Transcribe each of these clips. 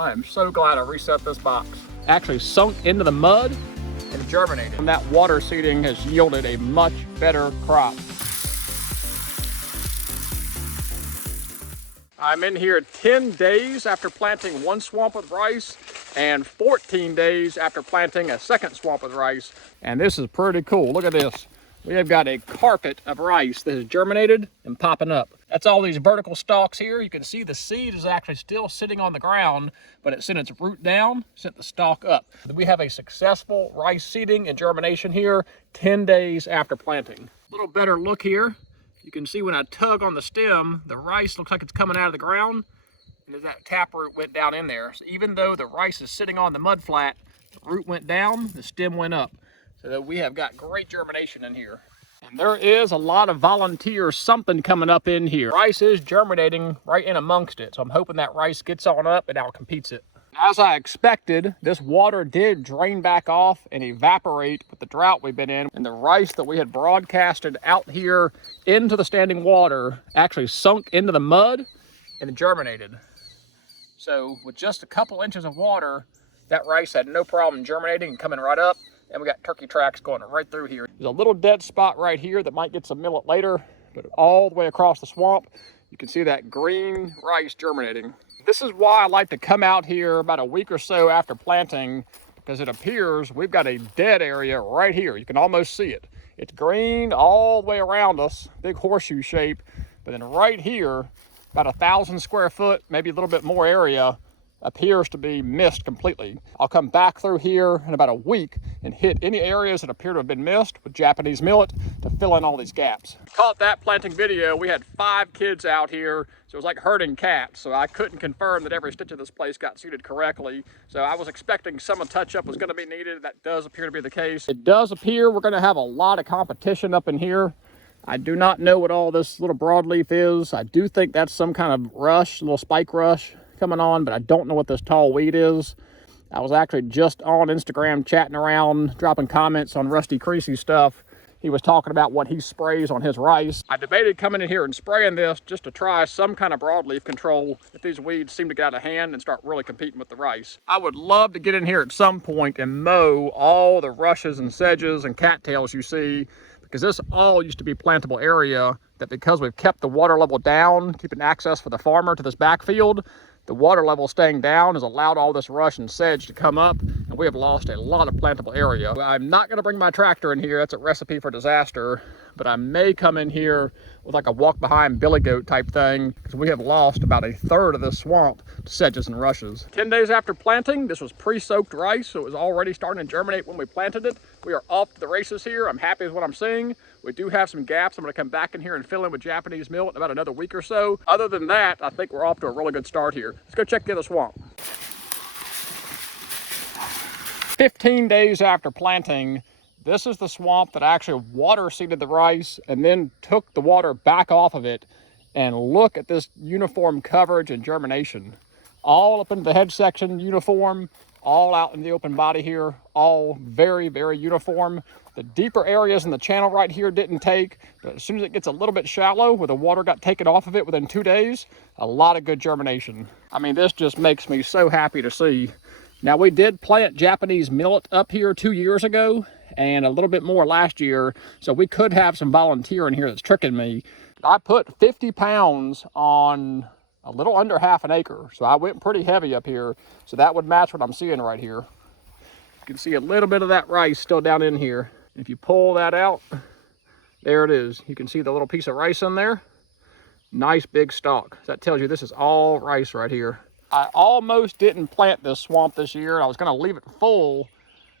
I am so glad I reset this box. Actually sunk into the mud and germinated. And that water seeding has yielded a much better crop. I'm in here 10 days after planting one swamp with rice and 14 days after planting a second swamp with rice. And this is pretty cool. Look at this. We have got a carpet of rice that has germinated and popping up. That's all these vertical stalks here. You can see the seed is actually still sitting on the ground, but it sent its root down, sent the stalk up. We have a successful rice seeding and germination here 10 days after planting. A little better look here. You can see when I tug on the stem, the rice looks like it's coming out of the ground, and that taproot went down in there. So even though the rice is sitting on the mud flat, the root went down, the stem went up. So that we have got great germination in here. And there is a lot of volunteer something coming up in here. Rice is germinating right in amongst it, so I'm hoping that rice gets on up and out-competes it. As I expected, this water did drain back off and evaporate with the drought we've been in. And the rice that we had broadcasted out here into the standing water actually sunk into the mud and germinated. So with just a couple inches of water, that rice had no problem germinating and coming right up. And we got turkey tracks going right through here. There's a little dead spot right here that might get some millet later, but all the way across the swamp, you can see that green rice germinating. This is why I like to come out here about a week or so after planting, because it appears we've got a dead area right here. You can almost see it. It's green all the way around us, big horseshoe shape, but then right here, about 1,000 square foot, maybe a little bit more area, appears to be missed completely. I'll come back through here in about a week and hit any areas that appear to have been missed with Japanese millet to fill in all these gaps. Caught that planting video. We had 5 kids out here, so it was like herding cats. So I couldn't confirm that every stitch of this place got seeded correctly. So I was expecting some touch-up was gonna be needed. That does appear to be the case. It does appear we're gonna have a lot of competition up in here. I do not know what all this little broadleaf is. I do think that's some kind of rush, a little spike rush coming on, but I don't know what this tall weed is. I was actually just on Instagram chatting around, dropping comments on Rusty Creasy's stuff. He was talking about what he sprays on his rice. I debated coming in here and spraying this just to try some kind of broadleaf control if these weeds seem to get out of hand and start really competing with the rice. I would love to get in here at some point and mow all the rushes and sedges and cattails you see, because this all used to be plantable area that, because we've kept the water level down, keeping access for the farmer to this backfield, the water level staying down has allowed all this rush and sedge to come up, and we have lost a lot of plantable area. I'm not going to bring my tractor in here. That's a recipe for disaster, but I may come in here with like a walk behind billy goat type thing, because we have lost about 1/3 of this swamp to sedges and rushes. 10 days after planting, this was pre-soaked rice, so it was already starting to germinate when we planted it. We are off to the races here. I'm happy with what I'm seeing. We do have some gaps. I'm going to come back in here and fill in with Japanese millet in about another week or so. Other than that, I think we're off to a really good start here. Let's go check the other swamp. 15 days after planting, this is the swamp that actually water seeded the rice and then took the water back off of it. And look at this uniform coverage and germination. All up into the head section uniform, all out in the open body here, all very, very uniform. The deeper areas in the channel right here didn't take, but as soon as it gets a little bit shallow, where the water got taken off of it within 2 days, a lot of good germination. I mean, this just makes me so happy to see. Now, we did plant Japanese millet up here 2 years ago and a little bit more last year, so we could have some volunteer in here that's tricking me. I put 50 pounds on a little under half an acre, so I went pretty heavy up here, so that would match what I'm seeing right here. You can see a little bit of that rice still down in here. If you pull that out, there it is. You can see the little piece of rice in there. Nice big stalk. That tells you this is all rice right here. I almost didn't plant this swamp this year. I was going to leave it full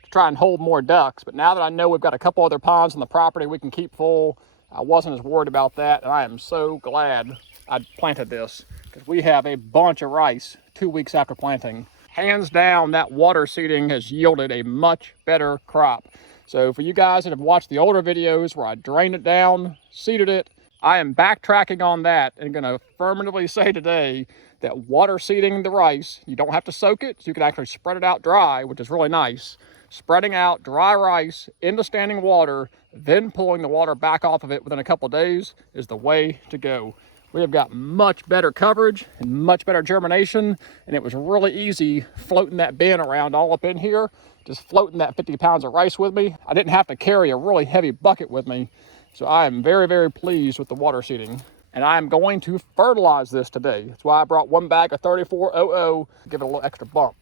to try and hold more ducks, but now that I know we've got a couple other ponds on the property we can keep full, I wasn't as worried about that, and I am so glad I planted this, because we have a bunch of rice 2 weeks after planting. Hands down, that water seeding has yielded a much better crop. So for you guys that have watched the older videos where I drained it down, seeded it, I am backtracking on that and going to affirmatively say today that water seeding the rice, you don't have to soak it, so you can actually spread it out dry, which is really nice. Spreading out dry rice into standing water, then pulling the water back off of it within a couple of days is the way to go. We have got much better coverage and much better germination, and it was really easy floating that bin around all up in here, just floating that 50 pounds of rice with me. I didn't have to carry a really heavy bucket with me, so I am very, very pleased with the water seeding. And I am going to fertilize this today. That's why I brought one bag of 3400, give it a little extra bump.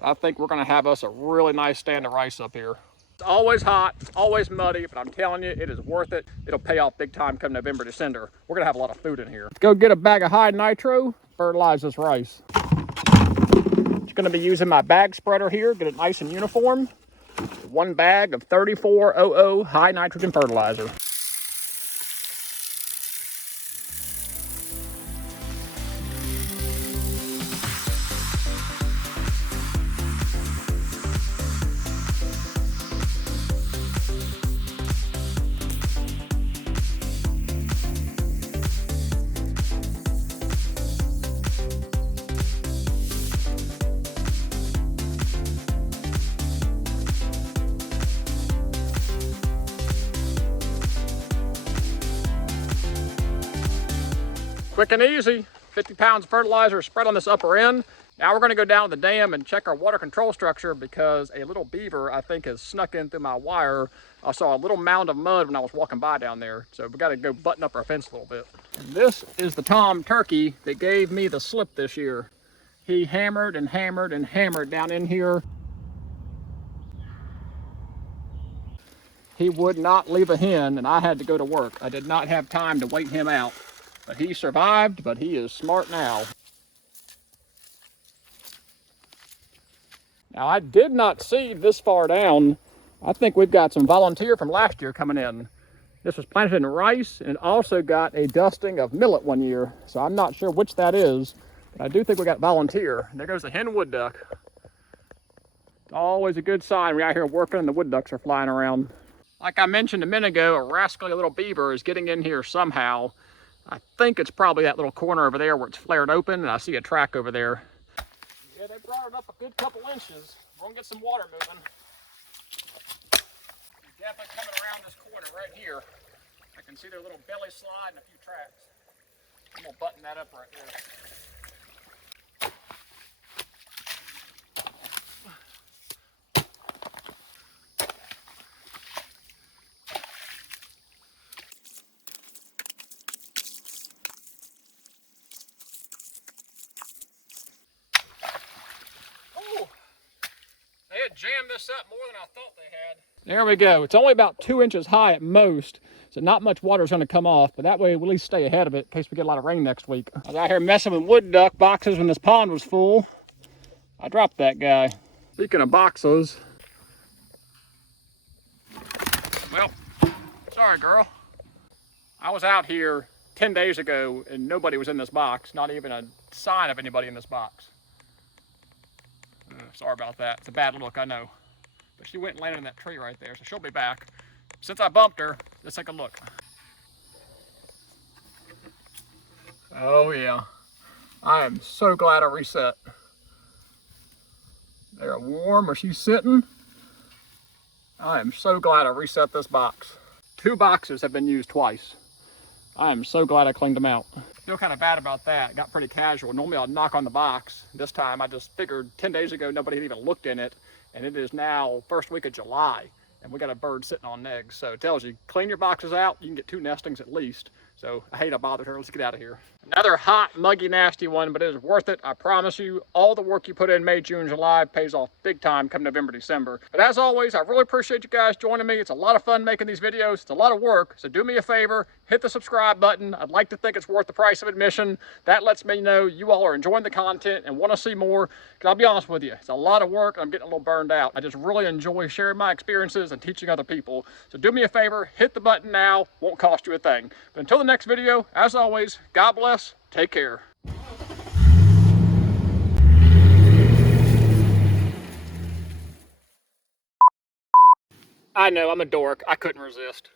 I think we're gonna have us a really nice stand of rice up here. It's always hot, it's always muddy, but I'm telling you, it is worth it. It'll pay off big time come November, December. We're gonna have a lot of food in here. Let's go get a bag of high nitro, fertilize this rice. Just gonna be using my bag spreader here, get it nice and uniform. One bag of 3400 high nitrogen fertilizer. Quick and easy, 50 pounds of fertilizer spread on this upper end. Now we're gonna go down to the dam and check our water control structure because a little beaver, I think, has snuck in through my wire. I saw a little mound of mud when I was walking by down there. So we gotta go button up our fence a little bit. And this is the tom turkey that gave me the slip this year. He hammered and hammered and hammered down in here. He would not leave a hen and I had to go to work. I did not have time to wait him out. But he survived, but he is smart now. Now I did not seed this far down. I think we've got some volunteer from last year coming in. This was planted in rice and it also got a dusting of millet one year. So I'm not sure which that is, but I do think we got volunteer. And there goes the hen wood duck. It's always a good sign we're out here working and the wood ducks are flying around. Like I mentioned a minute ago, a rascally little beaver is getting in here somehow. I think it's probably that little corner over there where it's flared open, and I see a track over there. Yeah, they brought it up a good couple inches. We're gonna get some water moving. Definitely coming around this corner right here. I can see their little belly slide and a few tracks. I'm gonna button that up right there. They had jammed this up more than I thought they had. There we go. It's only about 2 inches high at most, so not much water is going to come off, but that way we'll at least stay ahead of it in case we get a lot of rain next week. I was out here messing with wood duck boxes when this pond was full. I dropped that guy. Speaking of boxes, well, sorry girl. I was out here 10 days ago and nobody was in this box, not even a sign of anybody in this box. Sorry about that. It's a bad look, I know. But she went and landed in that tree right there, so she'll be back. Since I bumped her, let's take a look. Oh yeah. I am so glad I reset. They're warm where she's sitting. I am so glad I reset this box. 2 boxes have been used twice. I am so glad I cleaned them out. Feel kind of bad about that. Got pretty casual. Normally I'll knock on the box. This time I just figured 10 days ago nobody had even looked in it, and it is now first week of July, and we got a bird sitting on eggs. So it tells you, clean your boxes out. You can get 2 nestings at least. So I hate I bothered her. Let's get out of here. Another hot, muggy, nasty one, but it is worth it. I promise you, all the work you put in May, June, July pays off big time come November, December. But as always, I really appreciate you guys joining me. It's a lot of fun making these videos. It's a lot of work. So do me a favor, hit the subscribe button. I'd like to think it's worth the price of admission. That lets me know you all are enjoying the content and want to see more. Because I'll be honest with you, it's a lot of work. I'm getting a little burned out. I just really enjoy sharing my experiences and teaching other people. So do me a favor, hit the button now. Won't cost you a thing. But until the next video, as always, God bless. Take care. I know, I'm a dork. I couldn't resist.